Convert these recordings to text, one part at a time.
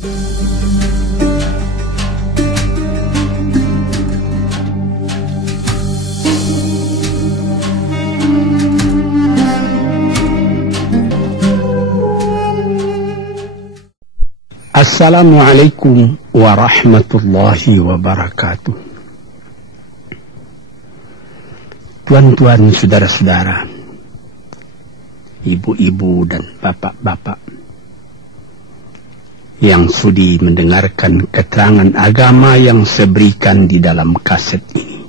Assalamualaikum warahmatullahi wabarakatuh. Tuan-tuan, saudara-saudara, ibu-ibu dan bapak-bapak yang sudi mendengarkan keterangan agama yang saya berikan di dalam kaset ini.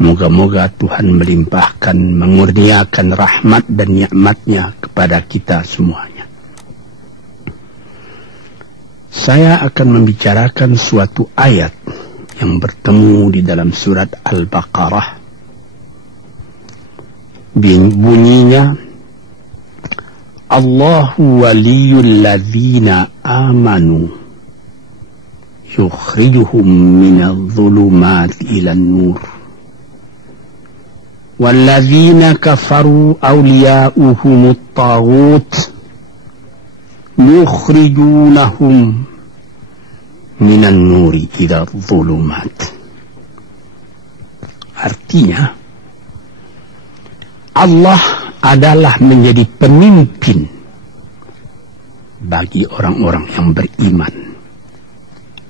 Moga-moga Tuhan melimpahkan, mengurniakan rahmat dan nikmat-Nya kepada kita semuanya. Saya akan membicarakan suatu ayat yang bertemu di dalam surat Al-Baqarah. Bunyinya, Allahu waliyul ladzina amanu yukhrijuhum minadh dhulumati ilan nur walladzina kafaru awliya'uhumut taghut yukhrijunahum minan nuri ila dhulumat. Artinya, Allah adalah menjadi pemimpin bagi orang-orang yang beriman,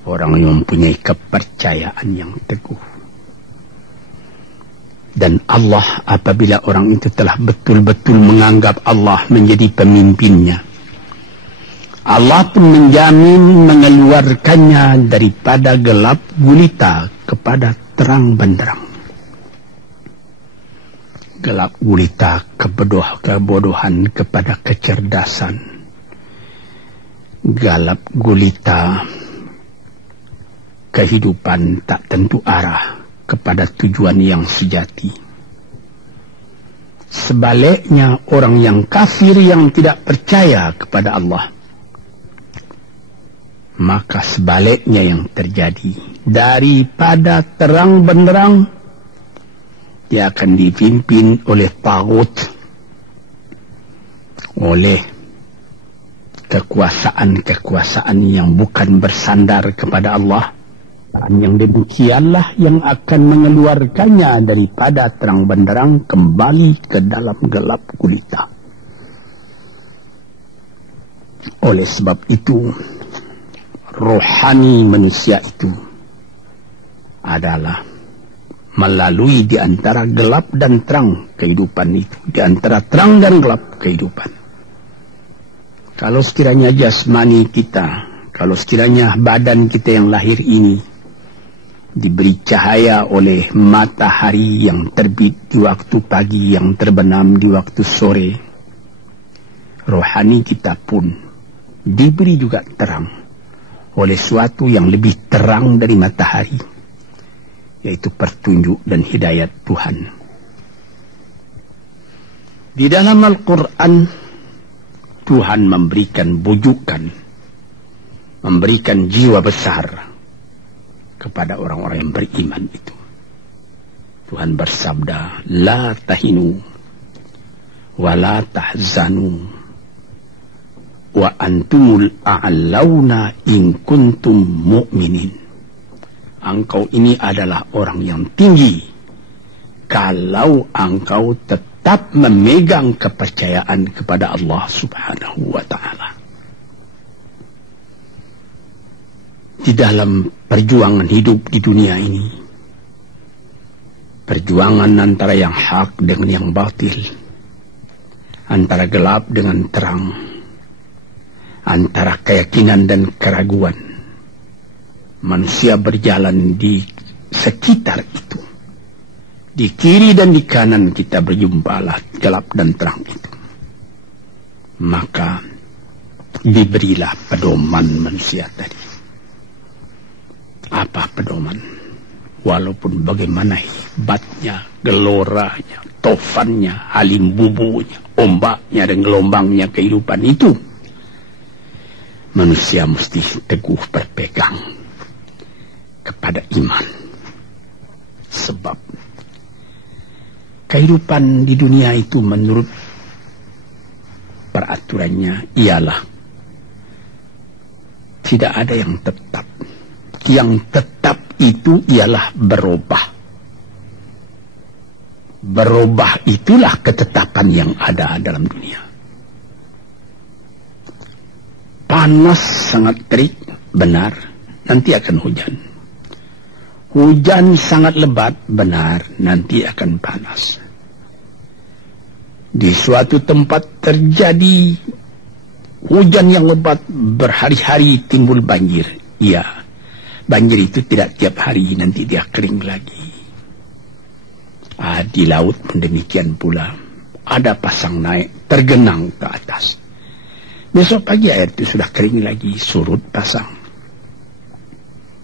orang yang mempunyai kepercayaan yang teguh. Dan Allah, apabila orang itu telah betul-betul menganggap Allah menjadi pemimpinnya, Allah pun menjamin mengeluarkannya daripada gelap gulita kepada terang benderang. Gelap gulita kebodohan kepada kecerdasan. Gelap gulita kehidupan tak tentu arah kepada tujuan yang sejati. Sebaliknya, orang yang kafir yang tidak percaya kepada Allah, maka sebaliknya yang terjadi, daripada terang benderang, dia akan dipimpin oleh taghut, oleh kekuasaan-kekuasaan yang bukan bersandar kepada Allah. Dan yang demikianlah yang akan mengeluarkannya daripada terang benderang kembali ke dalam gelap gulita. Oleh sebab itu, rohani manusia itu adalah melalui di antara gelap dan terang kehidupan itu, di antara terang dan gelap kehidupan. Kalau sekiranya jasmani kita, kalau sekiranya badan kita yang lahir ini diberi cahaya oleh matahari yang terbit di waktu pagi, yang terbenam di waktu sore, rohani kita pun diberi juga terang oleh suatu yang lebih terang dari matahari, yaitu petunjuk dan hidayat Tuhan. Di dalam Al-Quran, Tuhan memberikan bujukan, memberikan jiwa besar kepada orang-orang yang beriman itu. Tuhan bersabda, La tahinu wa la tahzanu wa antumul a'launa in kuntum mu'minin. Engkau ini adalah orang yang tinggi kalau engkau tetap memegang kepercayaan kepada Allah Subhanahu wa ta'ala. Di dalam perjuangan hidup di dunia ini, perjuangan antara yang hak dengan yang batil, antara gelap dengan terang, antara keyakinan dan keraguan, manusia berjalan di sekitar itu. Di kiri dan di kanan kita berjumpalah gelap dan terang itu. Maka diberilah pedoman manusia tadi. Apa pedoman? Walaupun bagaimana hebatnya, geloranya, tofannya, halimbubunya, ombaknya dan gelombangnya kehidupan itu, manusia mesti teguh berpegang kepada iman. Sebab kehidupan di dunia itu menurut peraturannya ialah Tidak ada yang tetap. Yang tetap itu ialah berubah. Berubah itulah ketetapan yang ada dalam dunia. Panas sangat terik, benar, nanti akan hujan. Hujan sangat lebat, benar, nanti akan panas. Di suatu tempat terjadi hujan yang lebat, berhari-hari timbul banjir. Iya, banjir itu tidak tiap hari, nanti dia kering lagi. Di laut pun demikian pula. Ada pasang naik, tergenang ke atas. Besok pagi air itu sudah kering lagi, surut pasang.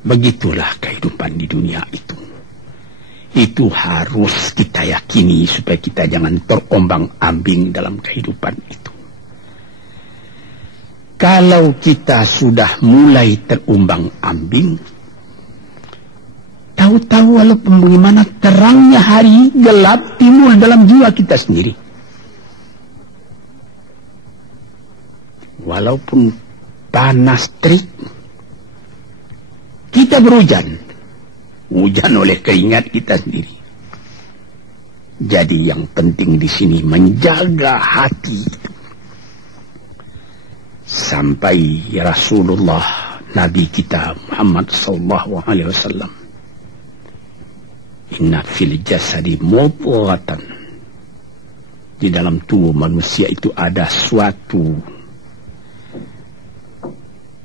Begitulah kehidupan di dunia itu. Itu harus kita yakini supaya kita jangan terombang-ambing dalam kehidupan itu. Kalau kita sudah mulai terombang-ambing, tahu-tahu walaupun bagaimana terangnya hari, gelap timbul dalam jiwa kita sendiri. Walaupun panas terik, kita berhujan. Hujan oleh keringat kita sendiri. Jadi yang penting di sini menjaga hati. Sampai Rasulullah, Nabi kita Muhammad sallallahu alaihi wasallam, inna fil jasadi mudghatan, di dalam tubuh manusia itu ada suatu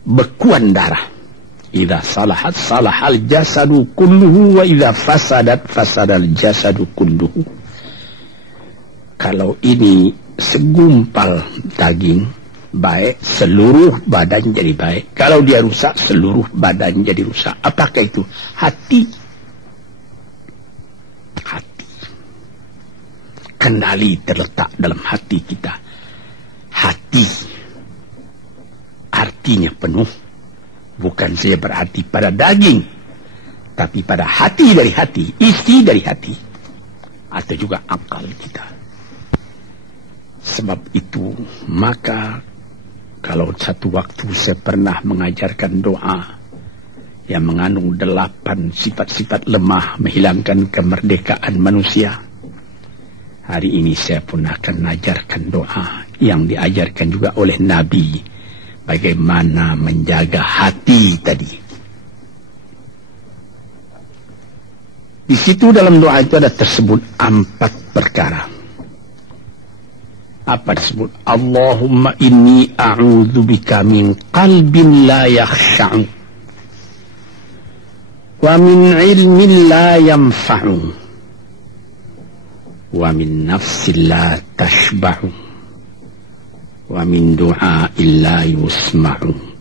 bekuan darah. Idza salahat salahal jasadu kulluhu wa idza fasadat fasadal jasadu kulluhu. Kalau ini segumpal daging baik, seluruh badan jadi baik. Kalau dia rusak, seluruh badan jadi rusak. Apakah itu? Hati. Hati. Kendali terletak dalam hati kita. Hati artinya penuh. Bukan saja berarti pada daging, tapi pada hati dari hati, isi dari hati, atau juga akal kita. Sebab itu, maka kalau satu waktu saya pernah mengajarkan doa yang mengandung 8 sifat-sifat lemah menghilangkan kemerdekaan manusia. Hari ini saya pun akan mengajarkan doa yang diajarkan juga oleh Nabi. Bagaimana menjaga hati tadi. Di situ dalam doa itu ada tersebut 4 perkara. Apa disebut? Allahumma inni a'udzubika min qalbin la yakhsha'u wa min ilmin la yanfa'u wa min nafsin la tashba'u wa min du'a illa yusma'u